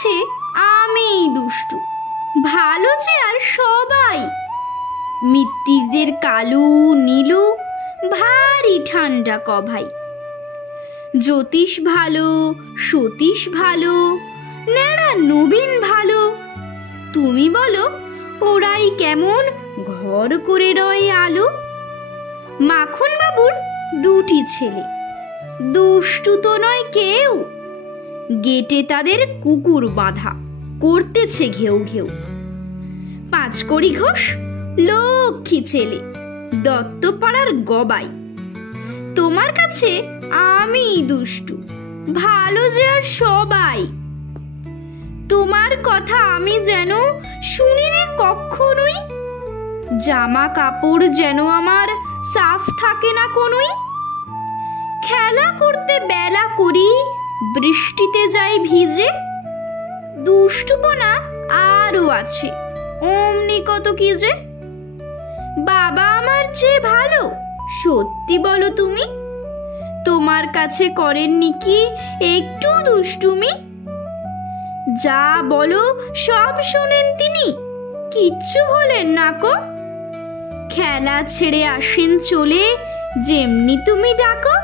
কাছে আমিই দুষ্টু, ভালো যে আর সবাই। মিত্তিরদের কালু নীলু ভারী ঠান্ডা কভাই। জ্যোতিষ ভালো, সতীশ ভালো, ন্যাড়া নবীন ভালো। তুমি বলো ওরাই কেমন ঘর করে রয় আলো। মাখন বাবুর দুটি ছেলে, দুষ্টু তো নয় কেউ। গেটে তাদের কুকুর বাঁধা, করতেছে ঘেউ ঘেউ। পাঁচকড়ি ঘোষ লক্ষ্মী ছেলে, দত্তপাড়ার গবাই। তোমার কাছে আমি দুষ্টু, ভালো যে আর সবাই। তোমার কথা আমি যেন শুনিনি কখনোই, জামা কাপড় যেন আমার সাফ থাকে না কোনোই। খেলা করতে বেলা করি, বৃষ্টিতে যাই ভিজে। দুষ্টুপনা আরও আছে, অমনি কত কি যে। বাবা আমার চেয়ে ভালো, সত্যি বলো তুমি? তোমার কাছে করেননি কি একটু দুষ্টুমি? যা বলো সব শোনেন তিনি, কিচ্ছু বলেন না কো। খেলা ছেড়ে আসেন চলে, যেমনি তুমি ডাকো।